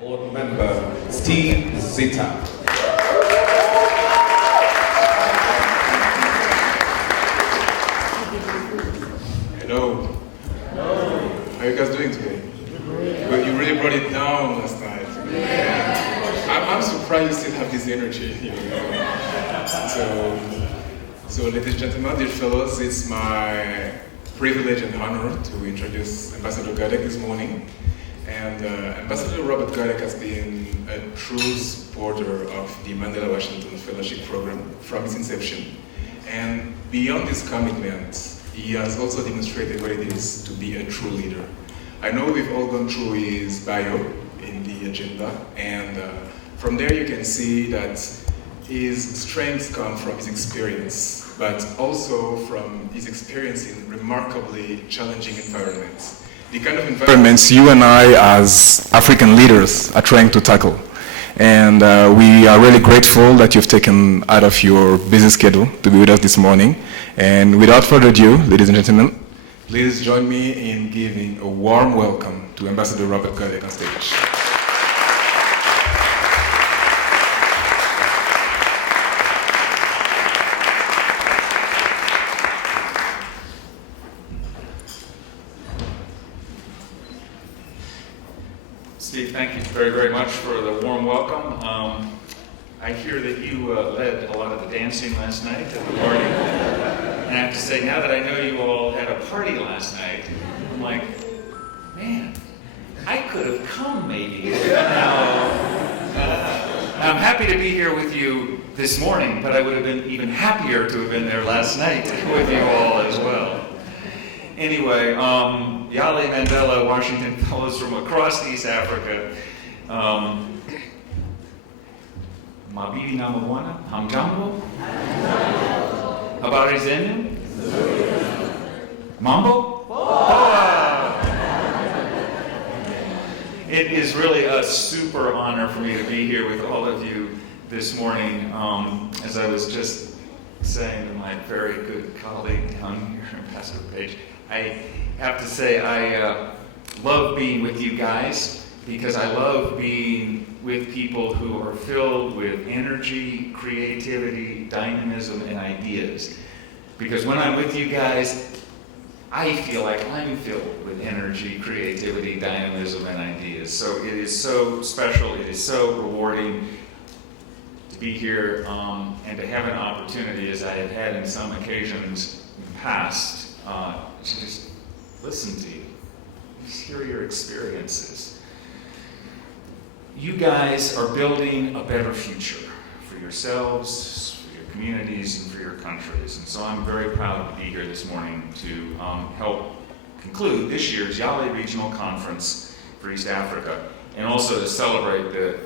Board member Steve Zita. Hello. Hello. How are you guys doing today? Well, you really brought it down last night. I'm surprised you still have this energy. So, ladies and gentlemen, dear fellows, it's my privilege and honor to introduce Ambassador Gadek this morning. And Ambassador Robert Gadek has been a true supporter of the Mandela Washington Fellowship Program from its inception. And beyond this commitment, he has also demonstrated what it is to be a true leader. I know we've all gone through his bio in the agenda, and from there you can see that his strengths come from his experience, but also from his experience in remarkably challenging environments. The kind of environments you and I as African leaders are trying to tackle. And we are really grateful that you've taken out of your busy schedule to be with us this morning. And without further ado, ladies and gentlemen, please join me in giving a warm welcome to Ambassador Robert Gadek on stage. Steve, thank you very, very much for the warm welcome. I hear that you led a lot of the dancing last night in the morning. And I have to say, now that I know you all had a party last night, I'm like, man, I could have come maybe. I'm happy to be here with you this morning, but I would have been even happier to have been there last night with you all as well. Anyway, Yale Mandela Washington Fellows from across East Africa. Mabibi na mabwana, hamjambo? Habari zenu? Mambo? It is really a super honor for me to be here with all of you this morning. As I was just saying to my very good colleague down here, Ambassador Page, I have to say I love being with you guys because I love being with people who are filled with energy, creativity, dynamism, and ideas. Because when I'm with you guys, I feel like I'm filled with energy, creativity, dynamism, and ideas. So it is so special, it is so rewarding to be here and to have an opportunity, as I have had in some occasions in the past, to just listen to you, just hear your experiences. You guys are building a better future for yourselves, for your communities, and for your countries. And so I'm very proud to be here this morning to help conclude this year's Yale Regional Conference for East Africa, and also to celebrate the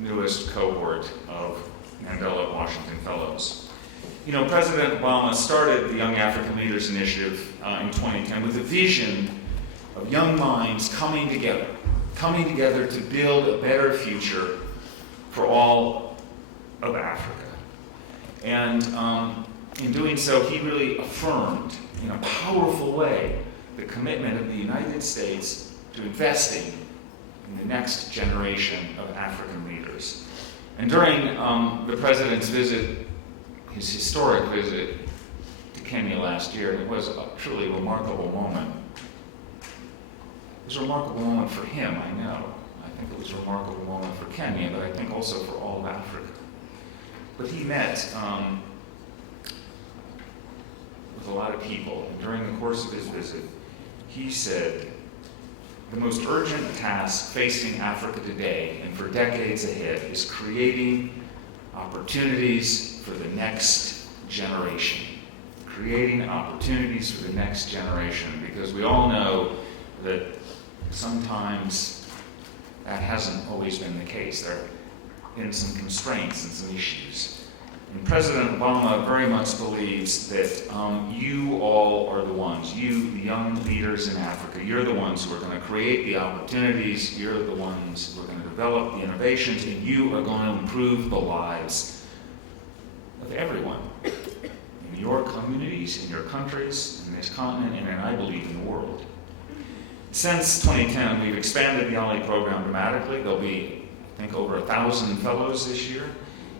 newest cohort of Mandela Washington Fellows. You know, President Obama started the Young African Leaders Initiative in 2010 with a vision of young minds coming together to build a better future for all of Africa. And in doing so, he really affirmed in a powerful way the commitment of the United States to investing in the next generation of African leaders. And during the president's visit, his historic visit to Kenya last year, it was a truly remarkable moment. It was a remarkable moment for him, I know. I think it was a remarkable moment for Kenya, but I think also for all of Africa. But he met with a lot of people, and during the course of his visit, he said, the most urgent task facing Africa today and for decades ahead is creating opportunities for the next generation. Creating opportunities for the next generation, because we all know that sometimes that hasn't always been the case. There have been some constraints and some issues. And President Obama very much believes that you all are the ones, you, the young leaders in Africa, you're the ones who are going to create the opportunities, you're the ones who are going to develop the innovations, and you are going to improve the lives of everyone in your communities, in your countries, in this continent, and I believe in the world. Since 2010, we've expanded the YALI program dramatically. There'll be, I think, over 1,000 fellows this year.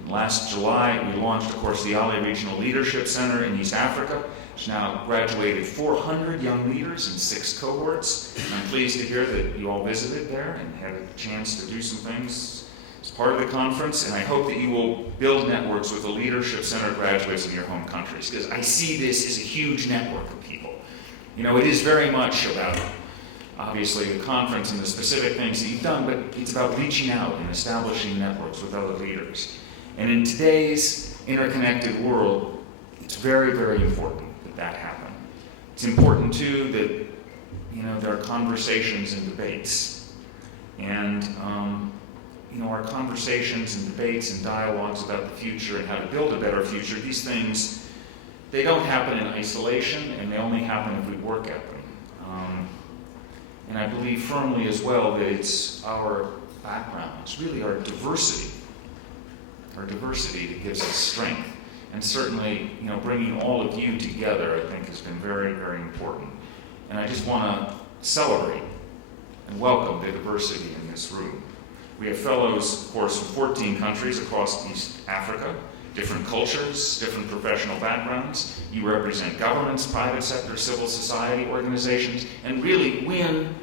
Last July, we launched, of course, the YALI Regional Leadership Center in East Africa, which now graduated 400 young leaders in 6 cohorts. And I'm pleased to hear that you all visited there and had a chance to do some things as part of the conference. And I hope that you will build networks with the Leadership Center graduates in your home countries, because I see this as a huge network of people. You know, it is very much about, obviously, the conference and the specific things that you've done, but it's about reaching out and establishing networks with other leaders. And in today's interconnected world, it's very, very important that that happen. It's important, too, that, you know, there are conversations and debates. And, you know, our conversations and debates and dialogues about the future and how to build a better future, these things, they don't happen in isolation, and they only happen if we work at them. And I believe firmly as well that it's our background, it's really our diversity that gives us strength. And certainly, you know, bringing all of you together, I think, has been very, very important. And I just want to celebrate and welcome the diversity in this room. We have fellows, of course, from 14 countries across East Africa, different cultures, different professional backgrounds. You represent governments, private sector, civil society organizations, and really when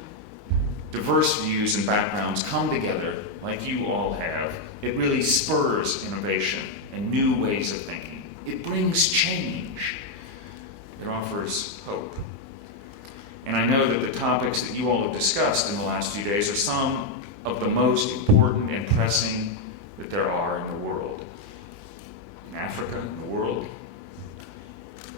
diverse views and backgrounds come together, like you all have, it really spurs innovation and new ways of thinking. It brings change. It offers hope. And I know that the topics that you all have discussed in the last few days are some of the most important and pressing that there are in the world. In Africa, in the world.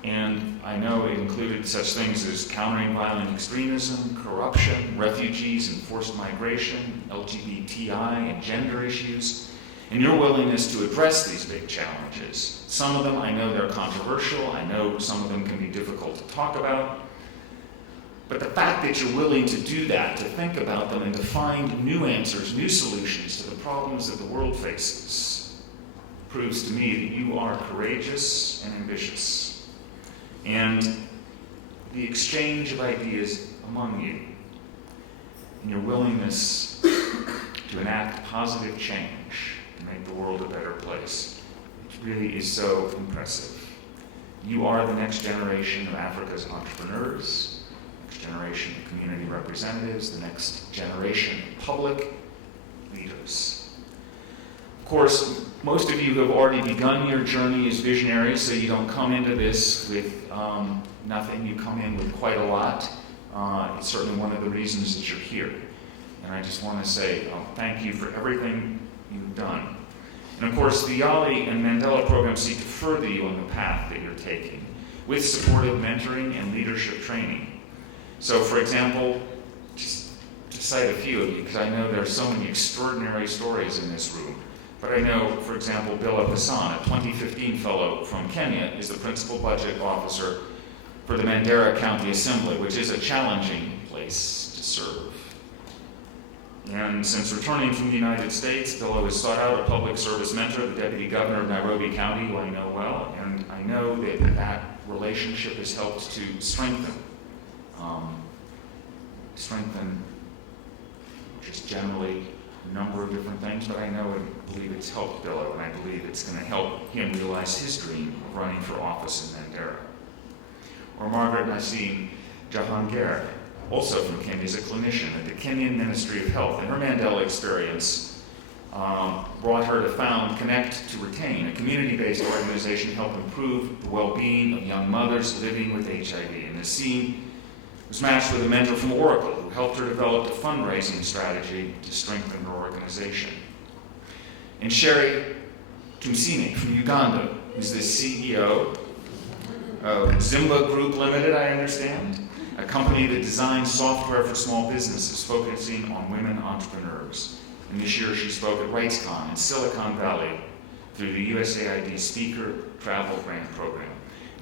And I know it included such things as countering violent extremism, corruption, refugees and forced migration, LGBTI and gender issues, and your willingness to address these big challenges. Some of them, I know they're controversial. I know some of them can be difficult to talk about. But the fact that you're willing to do that, to think about them and to find new answers, new solutions to the problems that the world faces, proves to me that you are courageous and ambitious. And the exchange of ideas among you and your willingness to enact positive change to make the world a better place, it really is so impressive. You are the next generation of Africa's entrepreneurs, next generation of community representatives, the next generation of public leaders. Of course, most of you have already begun your journey as visionaries, so you don't come into this with nothing. You come in with quite a lot. It's certainly one of the reasons that you're here. And I just want to say thank you for everything you've done. And of course, the YALI and Mandela programs seek to further you on the path that you're taking with supportive mentoring and leadership training. So, for example, just to cite a few of you, because I know there are so many extraordinary stories in this room. But I know, for example, Bill Hassan, a 2015 fellow from Kenya, is the principal budget officer for the Mandera County Assembly, which is a challenging place to serve. And since returning from the United States, Bill has sought out a public service mentor, the Deputy Governor of Nairobi County, who I know well, and I know that that relationship has helped to strengthen just generally a number of different things, but I know and believe it's helped Billo, and I believe it's going to help him realize his dream of running for office in Mandera. Or Margaret Nassim Jahangir, also from Kenya, is a clinician at the Kenyan Ministry of Health, and her Mandela experience brought her to found Connect to Retain, a community-based organization to help improve the well-being of young mothers living with HIV. And Nassim was matched with a mentor from Oracle who helped her develop a fundraising strategy to strengthen her organization. And Sherry Tumsini from Uganda, who's the CEO of Zimba Group Limited, I understand, a company that designs software for small businesses focusing on women entrepreneurs. And this year she spoke at RightsCon in Silicon Valley through the USAID Speaker Travel Grant Program.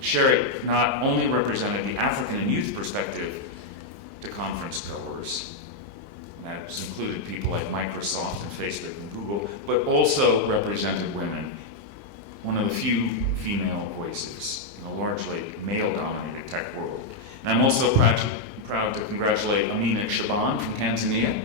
Sherry not only represented the African and youth perspective to conference goers, that included people like Microsoft and Facebook and Google, but also represented women, one of the few female voices in a largely male-dominated tech world. And I'm also proud proud to congratulate Amina Shaban from Tanzania,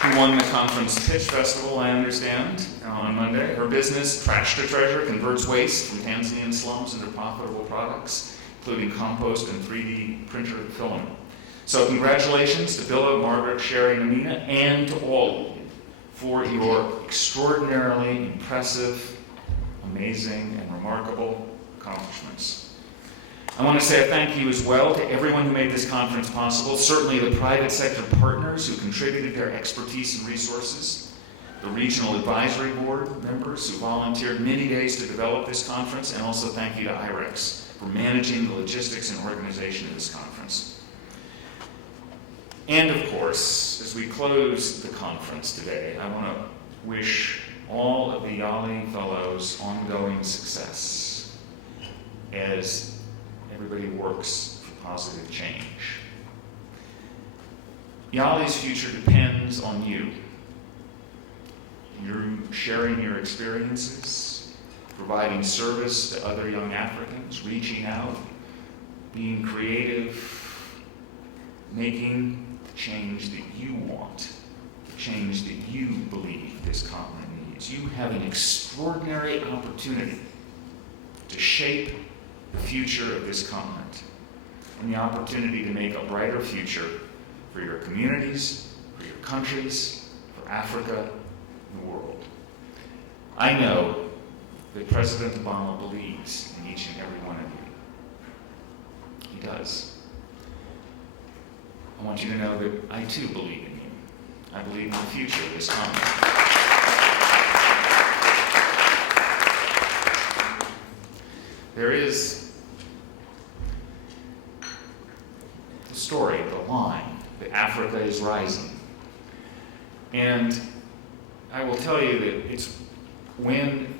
who won the conference pitch festival, I understand, on Monday. Her business, Trash to Treasure, converts waste from Tanzanian slums into profitable products, including compost and 3D printer filament. So congratulations to Billa, Margaret, Sherry, and Amina, and to all of you for your extraordinarily impressive, amazing, and remarkable accomplishments. I want to say a thank you as well to everyone who made this conference possible, certainly the private sector partners who contributed their expertise and resources, the regional advisory board members who volunteered many days to develop this conference, and also thank you to IREX for managing the logistics and organization of this conference. And of course, as we close the conference today, I want to wish all of the YALI Fellows ongoing success as everybody works for positive change. YALI's future depends on you. You're sharing your experiences, providing service to other young Africans, reaching out, being creative, making the change that you want, the change that you believe this continent needs. You have an extraordinary opportunity to shape the future of this continent and the opportunity to make a brighter future for your communities, for your countries, for Africa, and the world. I know that President Obama believes in each and every one of you. He does. I want you to know that I too believe in you. I believe in the future of this continent. There is the story, the line, that Africa is rising. And I will tell you that it's when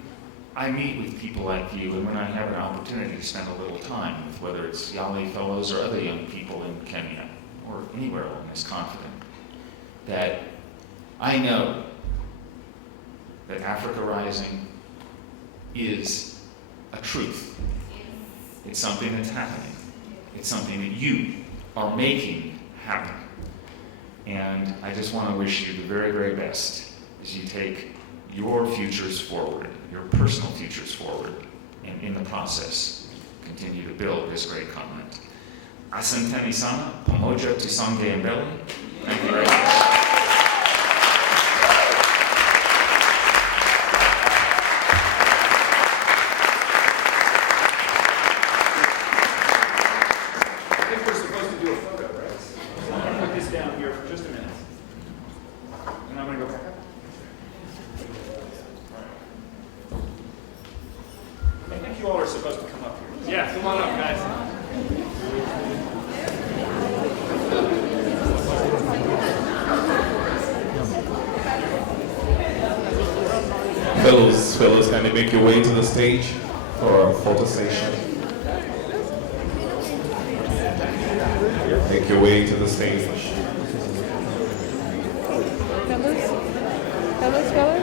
I meet with people like you and when I have an opportunity to spend a little time with whether it's YALI Fellows or other young people in Kenya or anywhere on this continent, that I know that Africa Rising is a truth. It's something that's happening. It's something that you are making happen. And I just want to wish you the very, very best as you take your futures forward, your personal futures forward, and in the process, continue to build this great continent. Asanteni sana, pamoja tusonge mbele. Thank you very much. Fellows, can you make your way to the stage for a photo session? Make your way to the stage. Fellows.